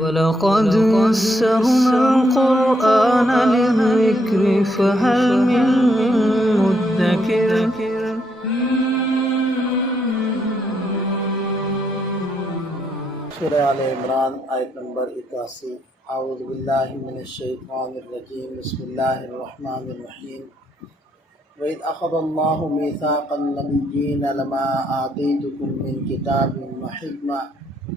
وَلَقَدْ يَسَّرْنَا الْقُرْآنَ لِلذِّكْرِ فَهَلْ مِن مُّدَّكِرٍ سورہ آل عمران آیت نمبر 81۔ اعوذ باللہ من الشیطان الرجیم، بسم اللہ الرحمن الرحیم۔ وَإِذْ أَخَذَ اللَّهُ مِيثَاقَ النَّبِيِّينَ لَمَا آتَيْتُكُم مِّن كِتَابٍ وَحِكْمَةٍ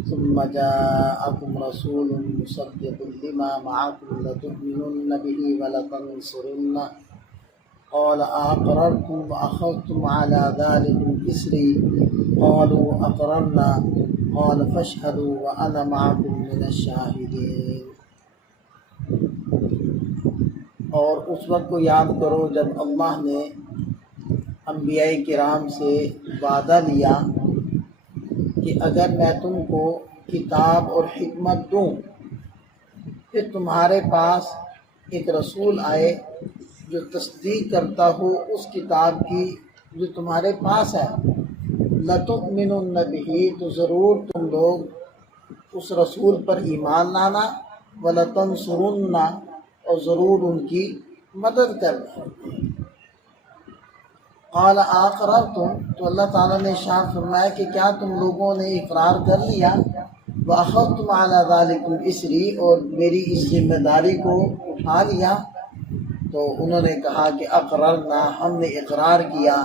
ثُمَّ جَاءَكُمْ رَسُولٌ مُّصَدِّقٌ لِّمَا مَعَكُمْ لَتُؤْمِنُنَّ بِهِ وَلَتَنصُرُنَّهُ قَالَ أَأَقْرَرْتُمْ وَأَخَذْتُمْ عَلَىٰ ذَٰلِكُمْ إِصْرِي قَالُوا أَقْرَرْنَا قَالَ فَاشْهَدُوا وَأَنَا مَعَكُمْ مِنَ الشَّاهِدِينَ۔ اور اس وقت کو یاد کرو جب اللہ نے انبیاء کرام سے وعدہ لیا کہ اگر میں تم کو کتاب اور حکمت دوں، پھر تمہارے پاس ایک رسول آئے جو تصدیق کرتا ہو اس کتاب کی جو تمہارے پاس ہے، لَتُؤْمِنُنَّ بِهِ، تو ضرور تم لوگ اس رسول پر ایمان لانا، وَلَتَنصُرُنَّ، اور ضرور ان کی مدد کرنا۔ قَالَ أَأَقْرَرْتُمْ، تو اللہ تعالیٰ نے ارشاد فرمایا کہ کیا تم لوگوں نے اقرار کر لیا، وَأَخَذْتُمْ عَلَىٰ ذَٰلِكُمْ إِصْرِي، اور میری اس ذمہ داری کو اٹھا لیا؟ تو انہوں نے کہا کہ اقررنا، ہم نے اقرار کیا۔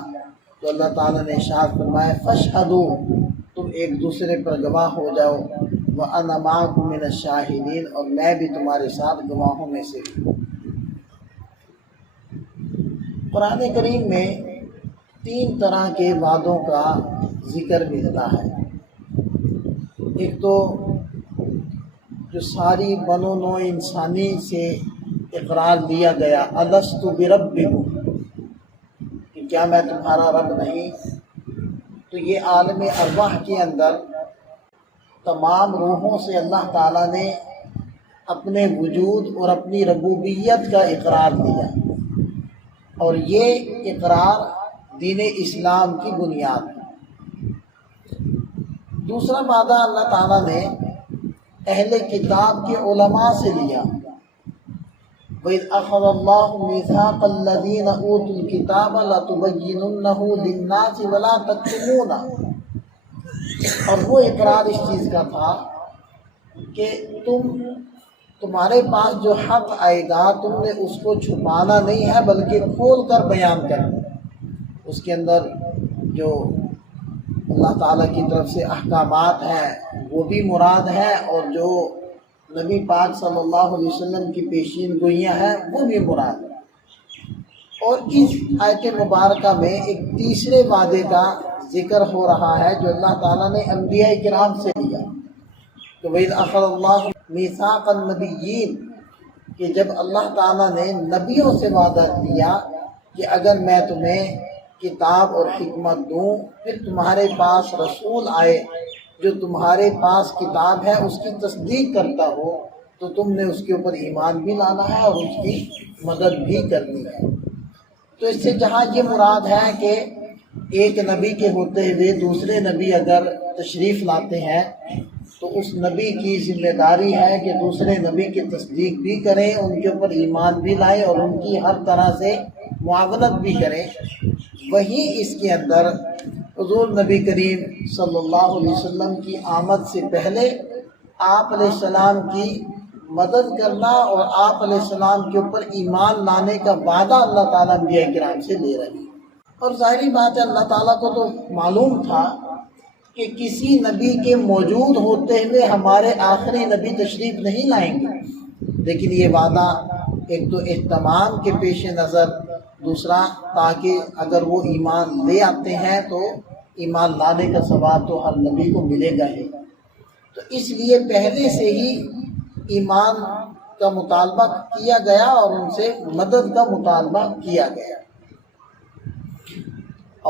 تو اللہ تعالیٰ نے ارشاد فرمایا فَاشْهَدُوا، تم ایک دوسرے پر گواہ ہو جاؤ، وَأَنَا مَعَكُمْ مِنَ الشَّاهِدِينَ، اور میں بھی تمہارے ساتھ گواہوں میں سے ہوں۔ قرآن کریم میں 3 طرح کے وعدوں کا ذکر ملتا ہے۔ ایک تو جو ساری بنو نوع انسانی سے اقرار دیا گیا، الست بربکم، کہ کیا میں تمہارا رب نہیں؟ تو یہ عالم ارواح کے اندر تمام روحوں سے اللہ تعالیٰ نے اپنے وجود اور اپنی ربوبیت کا اقرار دیا، اور یہ اقرار دین اسلام کی بنیاد ہے۔ دوسرا وعدہ اللہ تعالیٰ نے اہل کتاب کے علماء سے لیا، وَإِذْ أَخَذَ اللَّهُ مِيثَاقَ الَّذِينَ أُوتُوا الْكِتَابَ لَتُبَيِّنُنَّهُ لِلنَّاسِ وَلَا تَكْتُمُونَهُ، اور وہ اقرار اس چیز کا تھا کہ تمہارے پاس جو حق آئے گا تم نے اس کو چھپانا نہیں ہے بلکہ کھول کر بیان کرنا۔ اس کے اندر جو اللہ تعالیٰ کی طرف سے احکامات ہیں وہ بھی مراد ہے، اور جو نبی پاک صلی اللہ علیہ وسلم کی پیشین گوئیاں ہیں وہ بھی مراد ہے۔ اور اس آیت مبارکہ میں ایک تیسرے وعدے کا ذکر ہو رہا ہے جو اللہ تعالیٰ نے انبیاء کرام سے لیا، کہ وَإِذْ أَخَذَ اللَّهُ مِيثَاقَ النَّبِيِّينَ، کہ جب اللہ تعالیٰ نے نبیوں سے وعدہ دیا کہ اگر میں تمہیں کتاب اور حکمت دوں، پھر تمہارے پاس رسول آئے جو تمہارے پاس کتاب ہے اس کی تصدیق کرتا ہو، تو تم نے اس کے اوپر ایمان بھی لانا ہے اور اس کی مدد بھی کرنی ہے۔ تو اس سے جہاں یہ مراد ہے کہ ایک نبی کے ہوتے ہوئے دوسرے نبی اگر تشریف لاتے ہیں تو اس نبی کی ذمہ داری ہے کہ دوسرے نبی کی تصدیق بھی کریں، ان کے اوپر ایمان بھی لائیں اور ان کی ہر طرح سے معاونت بھی کریں۔ وہی اس کے اندر حضور نبی کریم صلی اللہ علیہ وسلم کی آمد سے پہلے آپ علیہ السلام کی مدد کرنا اور آپ علیہ السلام کے اوپر ایمان لانے کا وعدہ اللہ تعالیٰ انبیاء کرام سے لے رہی ہے۔ اور ظاہری بات ہے اللہ تعالیٰ کو تو معلوم تھا کہ کسی نبی کے موجود ہوتے ہوئے ہمارے آخری نبی تشریف نہیں لائیں گے، لیکن یہ وعدہ ایک تو اہتمام کے پیش نظر، دوسرا تاکہ اگر وہ ایمان لے آتے ہیں تو ایمان لانے کا ثواب تو ہر نبی کو ملے گا ہی، تو اس لیے پہلے سے ہی ایمان کا مطالبہ کیا گیا اور ان سے مدد کا مطالبہ کیا گیا۔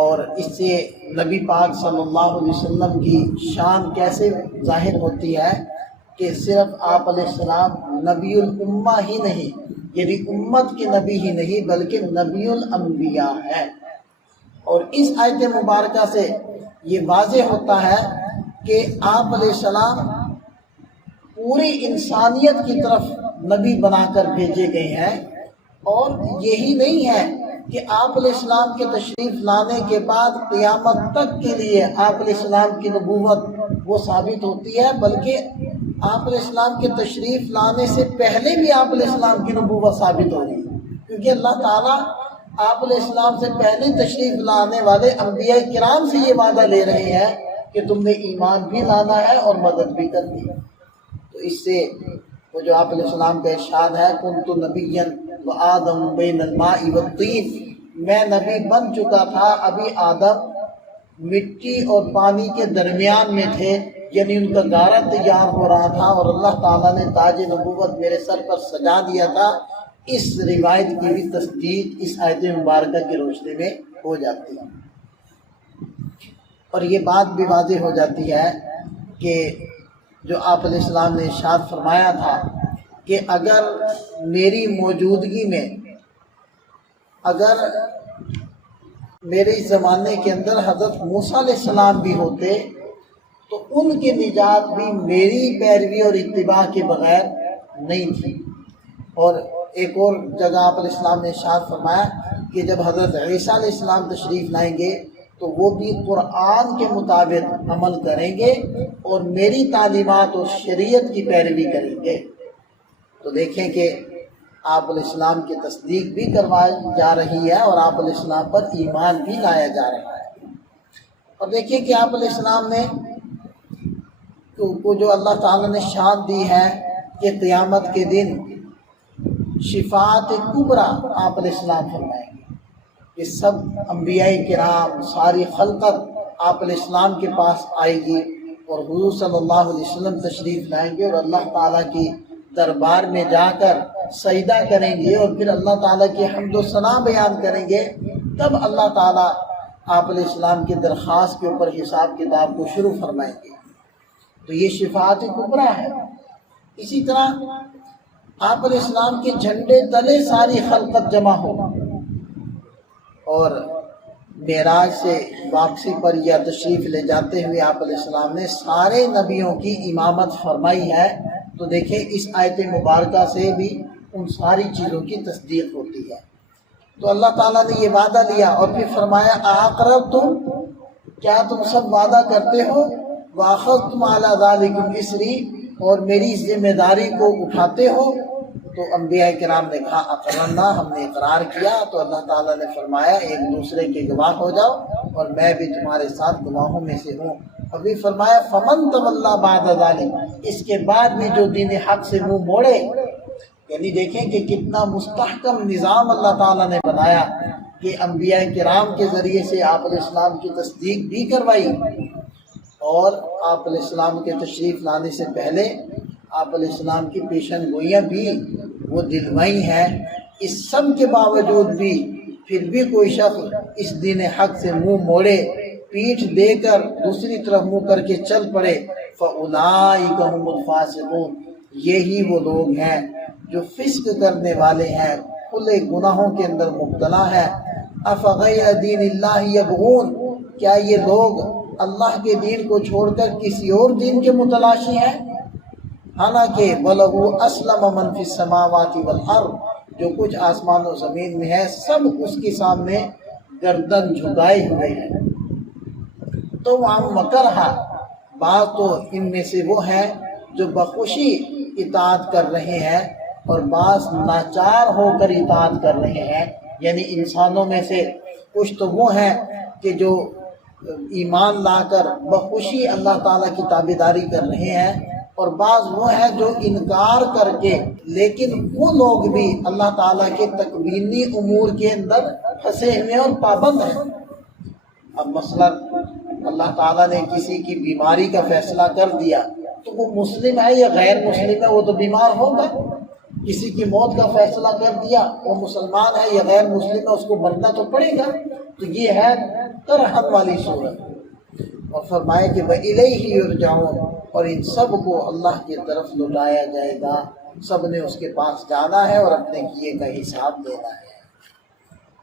اور اس سے نبی پاک صلی اللہ علیہ وسلم کی شان کیسے ظاہر ہوتی ہے کہ صرف آپ علیہ السلام نبی الامہ ہی نہیں، یعنی امت کے نبی ہی نہیں بلکہ نبی الانبیاء ہے۔ اور اس آیت مبارکہ سے یہ واضح ہوتا ہے کہ آپ علیہ السلام پوری انسانیت کی طرف نبی بنا کر بھیجے گئے ہیں۔ اور یہی نہیں ہے کہ آپ علیہ السلام کے تشریف لانے کے بعد قیامت تک کے لیے آپ علیہ السلام کی نبوت وہ ثابت ہوتی ہے، بلکہ آپ علیہ السلام کے تشریف لانے سے پہلے بھی آپ علیہ السلام کی نبوت ثابت ہوگی، کیونکہ اللہ تعالیٰ آپ علیہ السلام سے پہلے تشریف لانے والے انبیاء کرام سے یہ وعدہ لے رہے ہیں کہ تم نے ایمان بھی لانا ہے اور مدد بھی کرنی ہے۔ تو اس سے وہ جو آپ علیہ السلام کا ارشاد ہے کنت نبیا وآدم بین الماء والطین، میں نبی بن چکا تھا، ابھی آدم مٹی اور پانی کے درمیان میں تھے، یعنی ان کا گارہ تیار ہو رہا تھا اور اللہ تعالیٰ نے تاج نبوت میرے سر پر سجا دیا تھا۔ اس روایت کی بھی تصدیق اس آیت مبارکہ کی روشنی میں ہو جاتی ہے، اور یہ بات بھی واضح ہو جاتی ہے کہ جو آپ علیہ السلام نے ارشاد فرمایا تھا کہ اگر میری موجودگی میں، اگر میرے زمانے کے اندر حضرت موسیٰ علیہ السلام بھی ہوتے تو ان کی نجات بھی میری پیروی اور اتباع کے بغیر نہیں تھی۔ اور ایک اور جگہ آپ علیہ السلام نے ارشاد فرمایا کہ جب حضرت عیسیٰ علیہ السلام تشریف لائیں گے تو وہ بھی قرآن کے مطابق عمل کریں گے اور میری تعلیمات اور شریعت کی پیروی کریں گے۔ تو دیکھیں کہ آپ علیہ السلام کی تصدیق بھی کروائی جا رہی ہے اور آپ علیہ السلام پر ایمان بھی لایا جا رہا ہے۔ اور دیکھیں کہ آپ علیہ السلام نے کو جو اللہ تعالیٰ نے شان دی ہے کہ قیامت کے دن شفاعت کبریٰ آپ علیہ السلام فرمائیں گے کہ سب انبیاء کرام، ساری خلقت آپ علیہ السلام کے پاس آئے گی اور حضور صلی اللہ علیہ وسلم تشریف لائیں گے اور اللہ تعالیٰ کی دربار میں جا کر سجدہ کریں گے اور پھر اللہ تعالیٰ کی حمد و ثنا بیان کریں گے۔ تب اللہ تعالیٰ آپ علیہ السلام کی درخواست کے اوپر حساب کتاب کو شروع فرمائیں گے۔ تو یہ شفاعت کبریٰ ہے۔ اسی طرح آپ علیہ السلام کے جھنڈے تلے ساری خلقت جمع ہو، اور معراج سے واپسی پر یا تشریف لے جاتے ہوئے آپ علیہ السلام نے سارے نبیوں کی امامت فرمائی ہے۔ تو دیکھیں اس آیت مبارکہ سے بھی ان ساری چیزوں کی تصدیق ہوتی ہے۔ تو اللہ تعالیٰ نے یہ وعدہ لیا اور پھر فرمایا اَأَقْرَرْتُمْ، کیا تم سب وعدہ کرتے ہو، وَأَخَذْتُمْ عَلَىٰ ذَلِكُمْ إِصْرِي، اور میری ذمہ داری کو اٹھاتے ہو؟ تو انبیاء کرام نے کہا اقررنا، ہم نے اقرار کیا۔ تو اللہ تعالیٰ نے فرمایا ایک دوسرے کے گواہ ہو جاؤ اور میں بھی تمہارے ساتھ گواہوں میں سے ہوں۔ ابھی فرمایا فمن تولى بعد ذلك، اس کے بعد بھی جو دین حق سے منہ موڑے، یعنی دیکھیں کہ کتنا مستحکم نظام اللہ تعالیٰ نے بنایا کہ انبیاء کرام کے ذریعے سے آپ علیہ السلام کی تصدیق بھی کروائی، اور آپ علیہ السلام کے تشریف لانے سے پہلے آپ علیہ السلام کی پیشن گوئیاں بھی وہ دلوائی ہیں۔ اس سب کے باوجود بھی پھر بھی کوئی شخص اس دین حق سے منہ موڑے، پیٹھ دے کر دوسری طرف منہ کر کے چل پڑے، فَأُولَٰئِكَ هُمُ الْفَاسِقُونَ، یہی وہ لوگ ہیں جو فسق کرنے والے ہیں، کھلے گناہوں کے اندر مبتلا ہے۔ أَفَغَيْرَ دِينِ اللَّهِ يَبْغُونَ، کیا یہ لوگ اللہ کے دین کو چھوڑ کر کسی اور دین کے متلاشی ہیں؟ حالانکہ وَلَهُ أَسْلَمَ مَنْ فِي السَّمَاوَاتِ وَالْأَرْضِ، جو کچھ آسمان و زمین میں ہے سب اس کے سامنے گردن جھکائے ہوئے ہیں۔ تو وہاں مکرہا، بعض تو ان میں سے وہ ہیں جو بخوشی اطاعت کر رہے ہیں اور بعض ناچار ہو کر اطاعت کر رہے ہیں، یعنی انسانوں میں سے کچھ تو وہ ہیں کہ جو ایمان لا کر بخوشی اللہ تعالیٰ کی تابعداری کر رہے ہیں، اور بعض وہ ہیں جو انکار کر کے، لیکن وہ لوگ بھی اللہ تعالیٰ کے تکوینی امور کے اندر پھنسے ہوئے اور پابند ہیں۔ اب مثلا اللہ تعالیٰ نے کسی کی بیماری کا فیصلہ کر دیا تو وہ مسلم ہے یا غیر مسلم ہے، وہ تو بیمار ہوگا۔ کسی کی موت کا فیصلہ کر دیا، وہ مسلمان ہے یا غیر مسلم ہے، اس کو مرنا تو پڑے گا۔ تو یہ ہے ترحم والی صورت، اور فرمائے کہ وَإِلَيْهِ يُرْجَعُونَ، اور ان سب کو اللہ کی طرف لوٹایا جائے گا، سب نے اس کے پاس جانا ہے اور اپنے کیے کا حساب دینا ہے۔